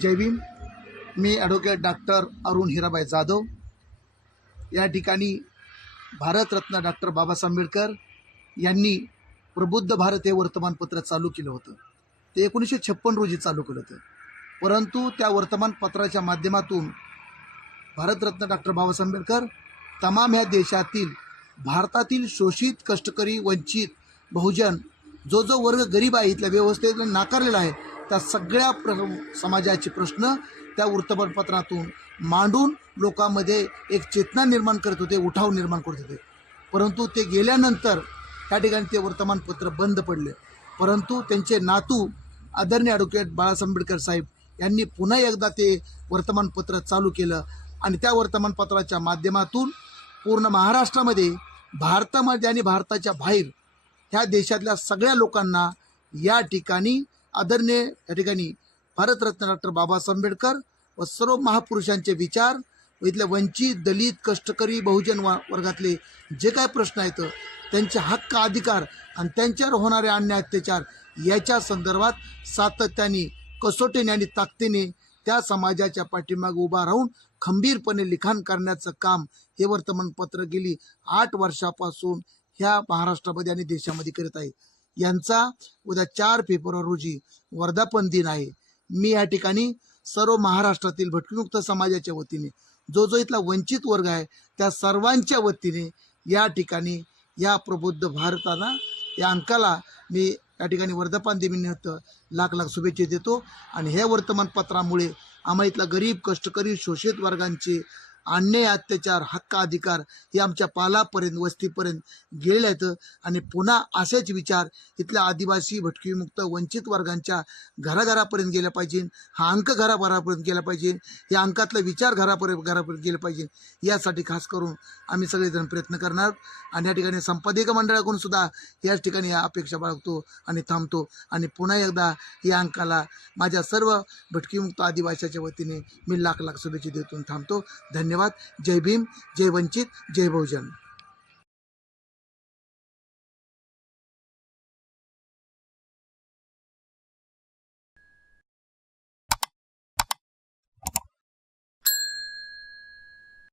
जय भीम. मी advocate doctor Arun Hirabai Jadhav. या ठिकाणी भारतरत्न डॉक्टर बाबासाहेब आंबेडकर यांनी प्रबुद्ध भारत हे वर्तमानपत्र चालू केलं होतं. ते एकोणीसशे छप्पन रोजी चालू केलं होतं. परंतु त्या वर्तमानपत्राच्या माध्यमातून भारतरत्न डॉक्टर बाबासाहेब आंबेडकर तमाम ह्या देशातील भारतातील शोषित कष्टकरी वंचित बहुजन जो जो वर्ग गरीब आहे इथल्या व्यवस्थेला नाकारलेला आहे त्या सगळ्या प्र समाजाचे प्रश्न त्या वृत्तपत्रातून मांडून लोकांमध्ये एक चेतना निर्माण करत होते उठाव निर्माण करत होते. परंतु ते गेल्यानंतर त्या ठिकाणी ते वर्तमानपत्र बंद पडले. परंतु त्यांचे नातू आदरणीय ॲडव्होकेट बाळासाहेब आंबेडकर साहेब यांनी पुन्हा एकदा ते वर्तमानपत्र चालू केलं आणि त्या वर्तमानपत्राच्या माध्यमातून पूर्ण महाराष्ट्रामध्ये भारतामध्ये आणि भारताच्या बाहेर ह्या देशातल्या सगळ्या लोकांना या ठिकाणी आदरणीय या ठिकाणी भारतरत्न डॉक्टर बाबासाहेब आंबेडकर व सर्व महापुरुषांचे विचार व इथल्या वंचित दलित कष्टकरी बहुजन वर्गातले जे काय प्रश्न आहेत त्यांचे हक्क अधिकार आणि त्यांच्यावर होणारे अन्याय अत्याचार याच्या संदर्भात सातत्याने कसोटीने आणि ताकदीने त्या समाजाच्या पाठीमागे उभा राहून खंबीरपणे लिखाण करण्याचं काम हे वर्तमानपत्र गेली आठ वर्षापासून ह्या महाराष्ट्रामध्ये आणि देशामध्ये करत आहे. यांचा उद्या चार फेब्रुवारी रोजी वर्धापन दिन आहे. मी या ठिकाणी सर्व महाराष्ट्रातील भटकीमुक्त समाजाच्या वतीने जो जो इथला वंचित वर्ग आहे त्या सर्वांच्या वतीने या ठिकाणी या प्रबुद्ध भारताला या अंकाला मी या ठिकाणी वर्धापन दिनानिमित्त लाख लाख शुभेच्छा देतो. आणि हे वर्तमानपत्रामुळे आम्हा इथला गरीब कष्टकरी शोषित वर्गांचे अन्याय अत्याचार हक्क अधिकार हे आमच्या पालापर्यंत वस्तीपर्यंत गेलेले आहेत. आणि पुन्हा असेच विचार इथल्या आदिवासी भटकीमुक्त वंचित वर्गांच्या घराघरापर्यंत गेल्या पाहिजे. हा अंक घराघरापर्यंत गेला पाहिजे. या अंकातला विचार घरापर्यंत घरापर्यंत गेले पाहिजे. यासाठी खास करून आम्ही सगळेजण प्रयत्न करणार. आणि या ठिकाणी संपादक मंडळाकडून सुद्धा याच ठिकाणी या अपेक्षा बाळगतो आणि थांबतो. आणि पुन्हा एकदा या अंकाला माझ्या सर्व भटकीमुक्त आदिवासीच्या वतीने मी लाख लाख शुभेच्छा देतून थांबतो. धन्यवाद. धन्यवाद. जय भीम. जय वंचित. जय बहुजन.